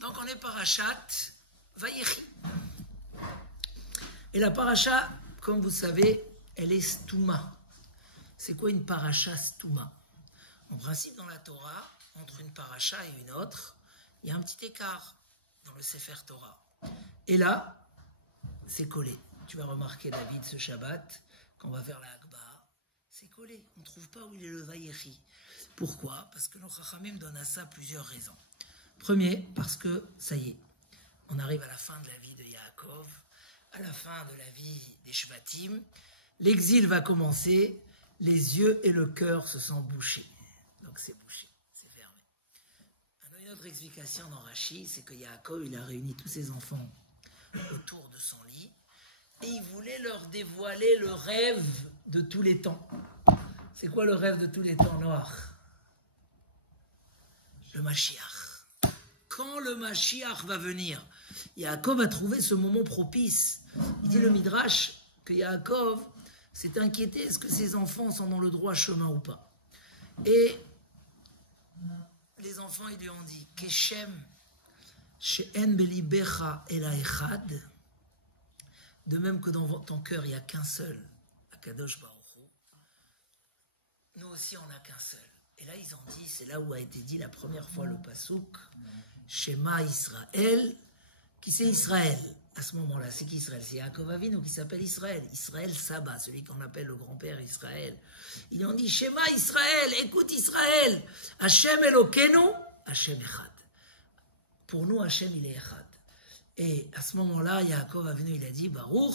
Donc on est parachat Vayechi. Et la paracha, comme vous savez, elle est stouma. C'est quoi une paracha stouma? En principe, dans la Torah, entre une paracha et une autre, il y a un petit écart dans le Sefer Torah. Et là, c'est collé. Tu vas remarquer, David, ce Shabbat, quand on va vers la Hagba, c'est collé. On ne trouve pas où il est le Vayechi. Pourquoi? Parce que nos Chachamim donnent à ça plusieurs raisons. Premier, parce que, ça y est, on arrive à la fin de la vie de Yaakov, à la fin de la vie des Shvatim. L'exil va commencer, les yeux et le cœur se sont bouchés. Donc c'est bouché, c'est fermé. Une autre explication dans Rashi, c'est que Yaakov, il a réuni tous ses enfants autour de son lit et il voulait leur dévoiler le rêve de tous les temps. C'est quoi le rêve de tous les temps, Noach? Le Mashiach. Quand le Mashiach va venir, Yaakov va trouver ce moment propice. Il dit le Midrash que Yaakov s'est inquiété, est-ce que ses enfants sont dans le droit chemin ou pas? Et les enfants, ils lui ont dit, Keshem, she'en belibecha ela echad, de même que dans ton cœur, il n'y a qu'un seul, Akadosh Baruch Hu, nous aussi, on n'a qu'un seul. Et là, ils ont dit, c'est là où a été dit la première fois le Passouk, Shema Israël, qui c'est Israël? À ce moment-là, c'est qui Israël? C'est Yaakov Avinu qui s'appelle Israël. Israël Saba, celui qu'on appelle le grand-père Israël. Ils ont dit, Shema Israël, écoute Israël, Hashem Elokenu, Hashem Echad. Pour nous, Hashem, il est Echad. Et à ce moment-là, Yaakov Avinu, il a dit, Baruch,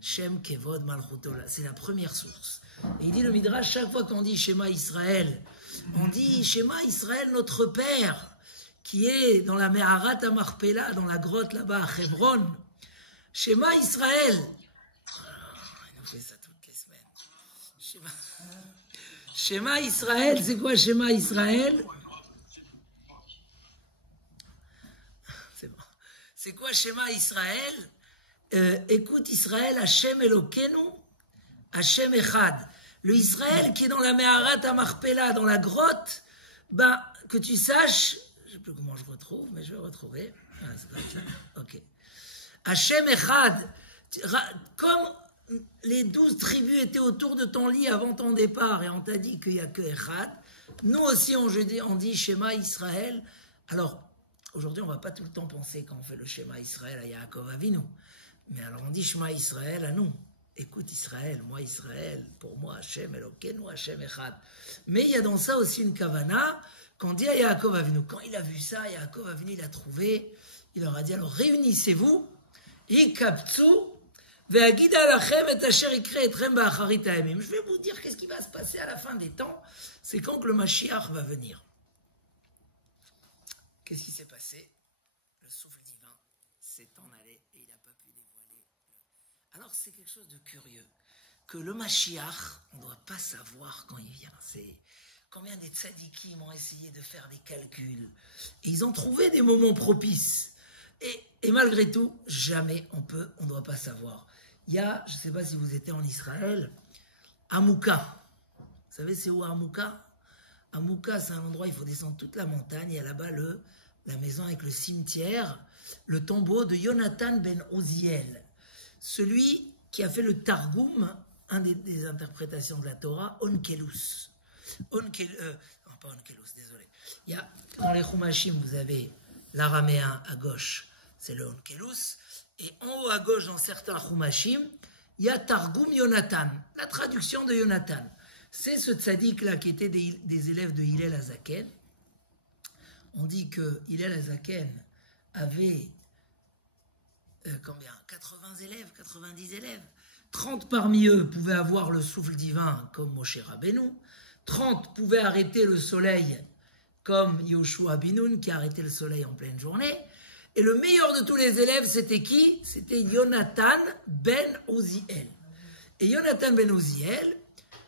Shem Kevod Malchuto. C'est la première source. Et il dit le Midrash, chaque fois qu'on dit Shema Israël, on dit Shema Israël, notre Père, qui est dans la Meharat Amarpela, dans la grotte là-bas à Hebron. Shema Israël. Il nous fait ça toutes les semaines. Shema Israël, c'est quoi Shema Israël? C'est bon. C'est quoi Shema Israël? Écoute Israël, Hashem Elokenu, Hashem Echad. Le Israël qui est dans la Meharat Amarpela, dans la grotte, ben, que tu saches, je ne sais plus comment je retrouve, mais je vais retrouver. Ah, c'est pas ça. Ok. Hashem Echad, comme les 12 tribus étaient autour de ton lit avant ton départ et on t'a dit qu'il n'y a que Echad, nous aussi on dit Shema Israël. Alors, aujourd'hui on ne va pas tout le temps penser quand on fait le Shema Israël à Yaakov Avinu. Mais alors on dit Shema Israël à nous. Écoute Israël, pour moi Hashem Elokenu, Hashem Echad. Mais il y a dans ça aussi une kavana qu'on dit à Yaakov Avinu. Quand il a vu ça, Yaakov Avinu, il a trouvé, il leur a dit, alors réunissez-vous, Ikaptsu, Ve'agida lachem et asher ikre etrem ba'acharit ha'yamim. Je vais vous dire qu'est-ce qui va se passer à la fin des temps, c'est quand que le Mashiach va venir. Qu'est-ce qui s'est passé? Le souffle divin s'est en allé et il n'a pas pu dévoiler. Alors c'est quelque chose de curieux, que le Mashiach, on ne doit pas savoir quand il vient. C'est combien des tzadikim ont essayé de faire des calculs. Et ils ont trouvé des moments propices. Et malgré tout, jamais on ne doit pas savoir. Il y a, je ne sais pas si vous étiez en Israël, Hamouka. Vous savez c'est où Hamouka? Hamouka, c'est un endroit, il faut descendre toute la montagne. Il y a là-bas la maison avec le cimetière, le tombeau de Yonatan ben Oziel. Celui qui a fait le Targum, un des interprétations de la Torah, Onkelus. Pas Onkelus, désolé. Il y a, dans les Chumashim, vous avez l'araméen à gauche, c'est le Onkelus, et en haut à gauche, dans certains Chumashim, il y a Targum Yonatan, la traduction de Yonatan. C'est ce tzaddik-là qui était des élèves de Hillel Azaken. On dit que Hillel Azaken avait 80 élèves, 90 élèves. 30 parmi eux pouvaient avoir le souffle divin comme Moshe Rabbeinu. 30 pouvaient arrêter le soleil comme Yoshua Binoun qui a arrêté le soleil en pleine journée. Et le meilleur de tous les élèves, c'était qui? C'était Yonatan ben Oziel. Et Yonatan ben Oziel,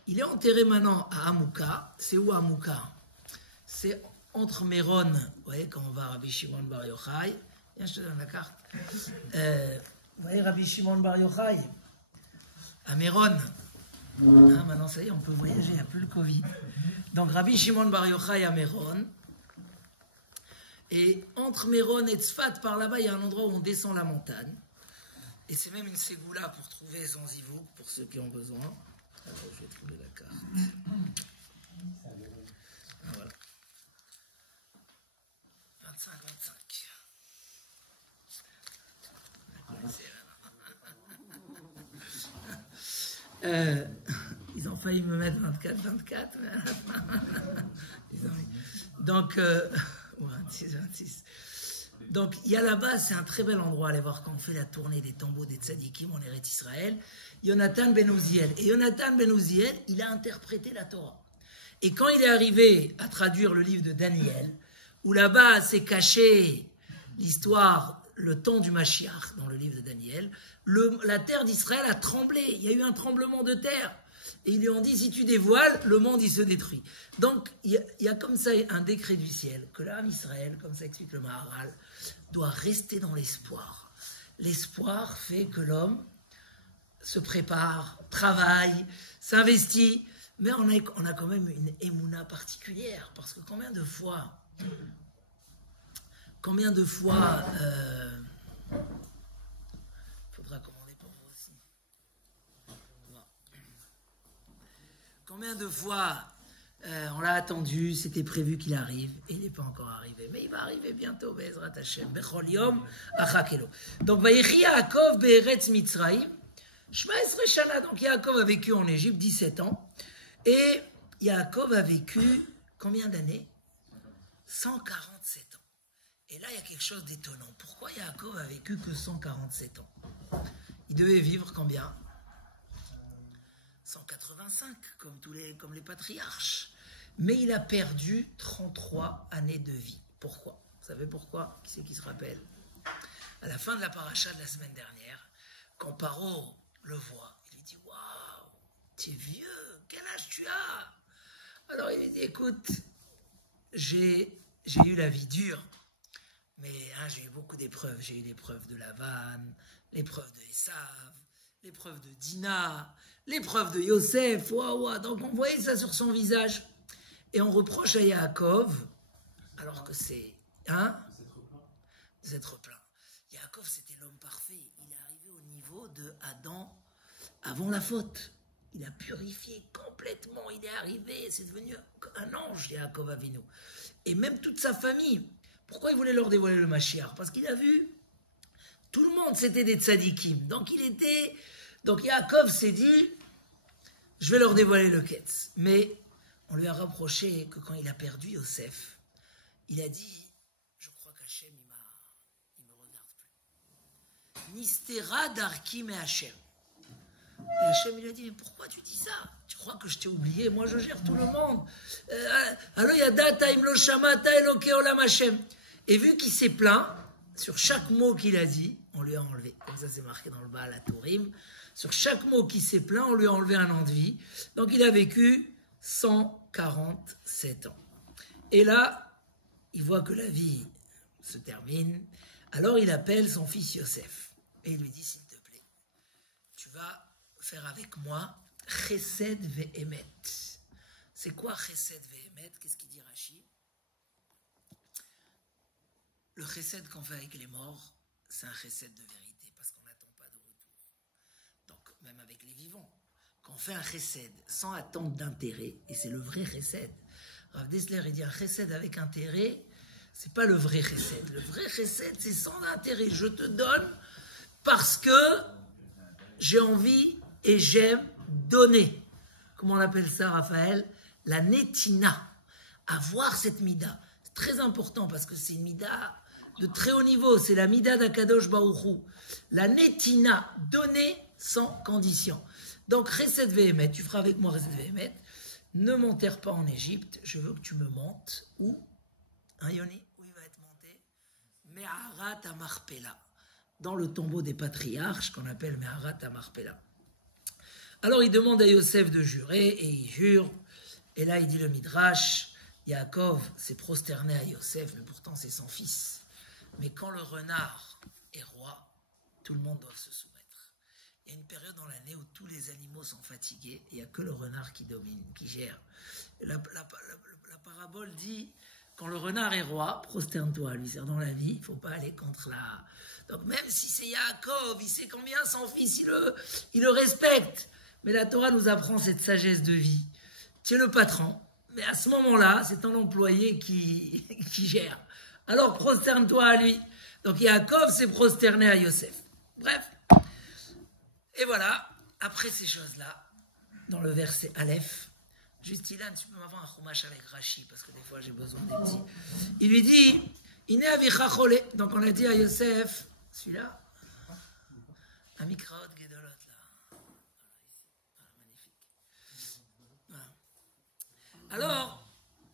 il est enterré maintenant à Hamouka. C'est où Hamouka? C'est entre Méron, vous voyez quand on va à Rabbi Shimon Bar Yochai. Viens, je te donne la carte. Vous voyez Rabbi Shimon Bar Yochai à Méron. Ah, maintenant, ça y est, on peut voyager, il n'y a plus le Covid. Donc, Rabbi Shimon Bar Yochai à Méron. Et entre Méron et Tzfat, par là-bas, il y a un endroit où on descend la montagne. Et c'est même une ségoula pour trouver Zanzivouk, pour ceux qui ont besoin. Alors, je vais trouver la carte. Ah, voilà. 25. Ils ont failli me mettre 24. Donc, 26. Donc, il y a là-bas, c'est un très bel endroit à aller voir quand on fait la tournée des tombeaux des tzadikim en Eretz Israël. Yonatan ben Uziel. Et Yonatan ben Uziel, il a interprété la Torah. Et quand il est arrivé à traduire le livre de Daniel, où là-bas s'est caché l'histoire, le temps du Mashiach, dans le livre de Daniel, la terre d'Israël a tremblé. Il y a eu un tremblement de terre. Et ils lui ont dit, si tu dévoiles, le monde, il se détruit. Donc, il y a comme ça un décret du ciel, que l'âme Israël, comme ça explique le Maharal, doit rester dans l'espoir. L'espoir fait que l'homme se prépare, travaille, s'investit, mais on a quand même une émouna particulière, parce que combien de fois faudra commander pour vous aussi. Combien de fois on l'a attendu, c'était prévu qu'il arrive, et il n'est pas encore arrivé. Mais il va arriver bientôt, Be'ezrat Hashem, Bechol Yom Achakelo. Donc, Vayechi Yaakov Be'eretz Mitzrayim, Shema Esre Shana. Donc, Yaakov a vécu en Égypte 17 ans, et Yaakov a vécu combien d'années? 147 ans. Et là, il y a quelque chose d'étonnant. Pourquoi Yaakov a vécu que 147 ans? Il devait vivre combien? 185, comme les patriarches. Mais il a perdu 33 années de vie. Pourquoi? Vous savez pourquoi? Qui c'est qui se rappelle? À la fin de la paracha de la semaine dernière, quand Paro le voit, il lui dit, waouh, tu es vieux, quel âge tu as? Alors il lui dit, écoute, j'ai eu la vie dure, mais j'ai eu beaucoup d'épreuves. J'ai eu l'épreuve de Lavan, l'épreuve de Esav, l'épreuve de Dina, l'épreuve de Yosef, donc on voyait ça sur son visage. Et on reproche à Yaakov, alors que c'est, d'être plein. Yaakov, c'était l'homme parfait. Il est arrivé au niveau de Adam avant la faute. Il a purifié complètement. Il est arrivé, c'est devenu un ange, Yaakov Avinu. Et même toute sa famille. Pourquoi il voulait leur dévoiler le Mashiach? Parce qu'il a vu, tout le monde, c'était des tzadikim. Donc Yaakov s'est dit, je vais leur dévoiler le Ketz. Mais on lui a reproché que quand il a perdu Yosef, il a dit, je crois qu'Hachem, il me regarde plus. Nistera darki me Hachem. Et Hachem, il a dit, mais pourquoi tu dis ça? Tu crois que je t'ai oublié? Moi, je gère tout le monde. Allo yadata im lo shamata eloke olam Hachem. Et vu qu'il s'est plaint, sur chaque mot qu'il a dit, on lui a enlevé. Comme ça, c'est marqué dans le Baal HaTurim. Sur chaque mot qui s'est plaint, on lui a enlevé un an de vie. Donc, il a vécu 147 ans. Et là, il voit que la vie se termine. Alors, il appelle son fils Yosef. Et il lui dit, s'il te plaît, tu vas faire avec moi Chesed ve'emet. C'est quoi Chesed ve'emet? Qu'est-ce qu'il dit Rashi? Le Chesed qu'on fait avec les morts, c'est un Chesed de vérité, parce qu'on n'attend pas de retour. Donc, même avec les vivants, quand on fait un Chesed sans attente d'intérêt, et c'est le vrai Chesed. Rav Dessler, il dit un Chesed avec intérêt, c'est pas le vrai Chesed. Le vrai Chesed, c'est sans intérêt. Je te donne parce que j'ai envie et j'aime donner. Comment on appelle ça, Raphaël? La netina. Avoir cette mida. C'est très important parce que c'est une mida de très haut niveau. C'est la mida d'Akadosh Baruch Hu. La netina, donner sans condition. Donc, Chesed ve'emet, tu feras avec moi Chesed ve'emet. Ne m'enterre pas en Égypte. Je veux que tu me montes. Où? Hein, Yoni? Où il va être monté? Me'arat Amarpela. Dans le tombeau des patriarches qu'on appelle Me'arat Amarpela. Alors il demande à Yosef de jurer et il jure. Et là il dit le Midrash, Yaakov s'est prosterné à Yosef, mais pourtant c'est son fils. Mais quand le renard est roi, tout le monde doit se soumettre. Il y a une période dans l'année où tous les animaux sont fatigués et il n'y a que le renard qui domine, qui gère. La parabole dit, quand le renard est roi, prosterne-toi, lui, c'est dans la vie, il ne faut pas aller contre la... Donc même si c'est Yaakov, il sait combien son fils, il le respecte. Mais la Torah nous apprend cette sagesse de vie. Tu es le patron, mais à ce moment-là, c'est ton employé qui gère. Alors prosterne-toi à lui. Donc Yaakov s'est prosterné à Yosef. Bref. Et voilà, après ces choses-là, dans le verset Aleph, juste Ilan, tu peux m'avoir un chumash avec Rashi, parce que des fois j'ai besoin des petits. Il lui dit, Ine avicha chole. Donc on a dit à Yosef, celui-là, un mikraot gedolot là. Voilà, magnifique. Voilà. Alors,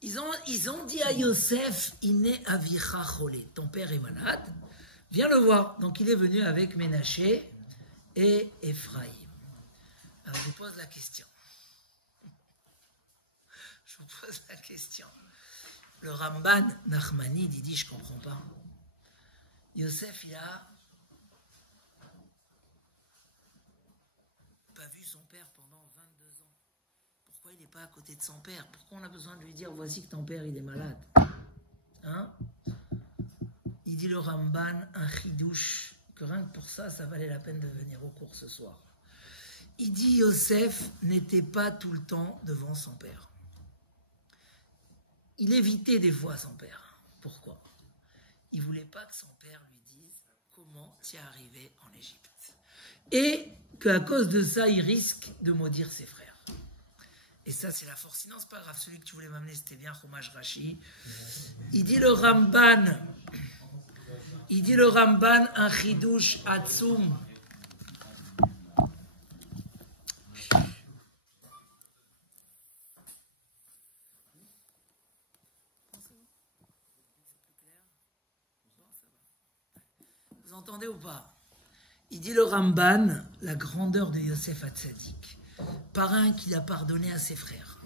ils ont dit à Yosef, Ine avicha chole. Ton père est malade, viens le voir. Donc il est venu avec Ménaché et Ephraïm. Alors je vous pose la question. Le Ramban Nachmanide, il dit, je comprends pas. Yosef, il a pas vu son père pendant 22 ans. Pourquoi il n'est pas à côté de son père? Pourquoi on a besoin de lui dire, voici que ton père, il est malade? Hein? Il dit le Ramban, un chidouche, que rien que pour ça, ça valait la peine de venir au cours ce soir. Il dit, Yosef n'était pas tout le temps devant son père. Il évitait des fois son père. Pourquoi? Il ne voulait pas que son père lui dise comment tu es arrivé en Égypte. Et qu'à cause de ça, il risque de maudire ses frères. Et ça, c'est la force. Sinon, c'est pas grave. Celui que tu voulais m'amener, c'était bien Chumash Rashi. Il dit le Ramban, un chidouche atzum. Vous entendez ou pas? Il dit le Ramban, la grandeur de Yosef Hatzadik, parrain qu'il a pardonné à ses frères,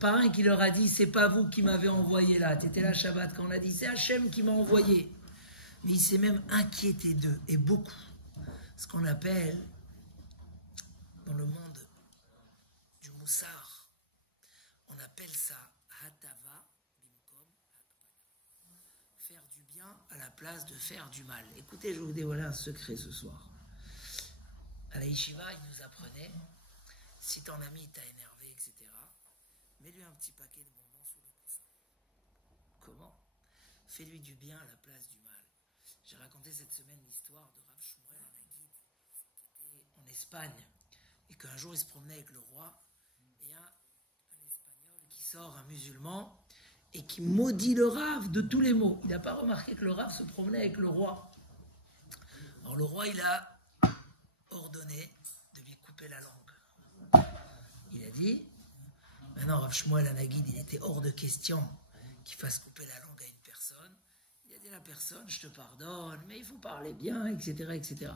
parrain qui leur a dit, c'est pas vous qui m'avez envoyé là, t'étais là Shabbat quand on a dit, c'est Hachem qui m'a envoyé. Mais il s'est même inquiété d'eux, et beaucoup. Ce qu'on appelle, dans le monde du Moussar, on appelle ça Hatava Bimkom Hakpala. Faire du bien à la place de faire du mal. Écoutez, je vais vous dévoiler un secret ce soir. À la Yeshiva, il nous apprenait, si ton ami t'a énervé, etc., mets-lui un petit paquet de bonbons sous le coussin. Comment? Fais-lui du bien à la place du mal. J'ai raconté cette semaine l'histoire de Rav Shmuel Anagid, qui était en Espagne, et qu'un jour il se promenait avec le roi, et un Espagnol qui sort, un musulman, et qui maudit le Rav de tous les mots. Il n'a pas remarqué que le Rav se promenait avec le roi. Alors le roi, il a ordonné de lui couper la langue. Il a dit, maintenant Rav Shmuel Anagid, il était hors de question qu'il fasse couper la langue à une personne. Il a dit à la personne, je te pardonne, mais il faut parler bien, etc., etc.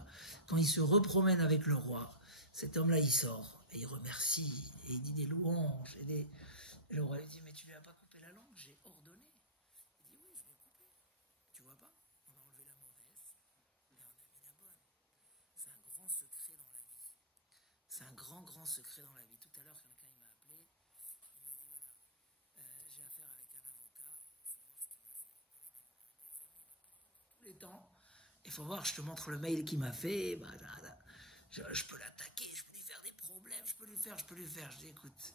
Quand il se repromène avec le roi, cet homme-là, il sort, et il remercie, et il dit des louanges, et le roi lui dit, mais tu lui as pas coupé la langue, j'ai ordonné. Il dit, oui, je l'ai coupé. Tu vois pas? On a enlevé la mauvaise, et on a mis la bonne. C'est un grand secret dans la vie. C'est un grand, grand secret dans la vie. Tout à l'heure, quelqu'un il m'a appelé, il m'a dit, voilà, j'ai affaire avec un avocat, il faut voir ce qu'il m'a fait. Tous les temps, il faut voir, je te montre le mail qu'il m'a fait, je peux l'attaquer, je peux lui faire des problèmes, je peux lui faire. Je dis, écoute,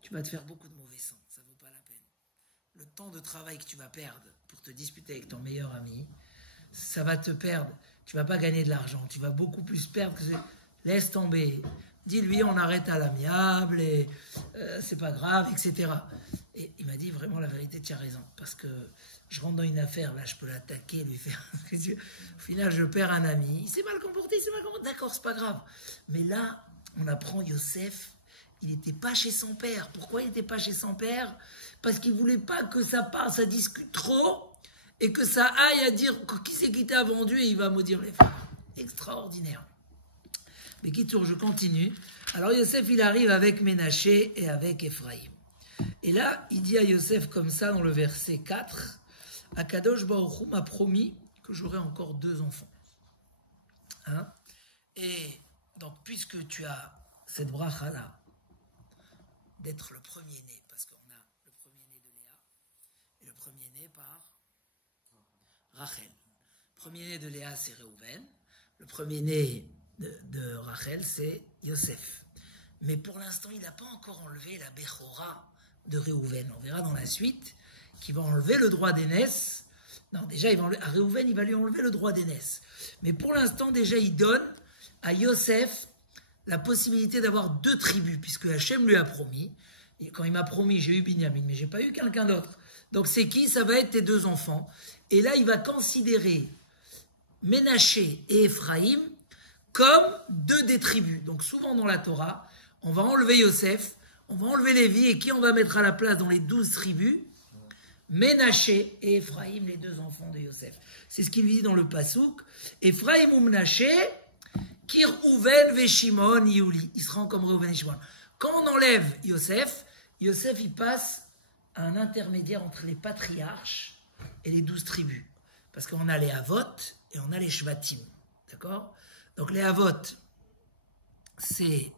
tu vas te faire beaucoup de mauvais sang, ça vaut pas la peine. Le temps de travail que tu vas perdre pour te disputer avec ton meilleur ami, ça va te perdre. Tu vas pas gagner de l'argent, tu vas beaucoup plus perdre que laisse tomber. Dis-lui, on arrête à l'amiable et c'est pas grave, etc. Et il m'a dit vraiment la vérité, tu as raison, parce que je rentre dans une affaire, là je peux l'attaquer, lui faire. Au final, je perds un ami. Il s'est mal comporté, D'accord, c'est pas grave. Mais là, on apprend Yosef. Il n'était pas chez son père. Pourquoi il n'était pas chez son père? Parce qu'il ne voulait pas que ça discute trop et que ça aille à dire qui c'est qui t'a vendu et il va maudire les femmes. Extraordinaire. Mais Kitour, je continue. Alors Yosef, il arrive avec Ménaché et avec Ephraïm. Et là, il dit à Yosef comme ça dans le verset 4, Akadosh Baruch Hu m'a promis que j'aurai encore 2 enfants. Hein? Et donc, puisque tu as cette bracha-là, d'être le premier-né, parce qu'on a le premier-né de Léa et le premier Rachel. Le premier-né de Léa, c'est Réhouven. Le premier-né de Rachel, c'est Yosef. Mais pour l'instant, il n'a pas encore enlevé la Bechora de Réhouven. On verra dans la suite qu'il va enlever le droit d'aînesse. Non, déjà, à Réhouven, il va lui enlever le droit d'aînesse. Mais pour l'instant, déjà, il donne à Yosef la possibilité d'avoir 2 tribus, puisque Hachem lui a promis. Et quand il m'a promis, j'ai eu Binyamin, mais je n'ai pas eu quelqu'un d'autre. Donc c'est qui? Ça va être tes 2 enfants. Et là, il va considérer Ménaché et Éphraïm comme 2 des tribus. Donc souvent dans la Torah, on va enlever Yosef, on va enlever Lévi, et qui on va mettre à la place dans les 12 tribus? Ménaché et Éphraïm, les 2 enfants de Yosef. C'est ce qu'il lui dit dans le Passouk. Éphraïm ou Ménaché, Kir Uven ve Shimon Yuli. Ils seront comme Reuven et Shimon. Quand on enlève Yosef, Yosef il passe à un intermédiaire entre les patriarches et les 12 tribus. Parce qu'on a les Havot et on a les Shvatim. D'accord? Donc les Havot, c'est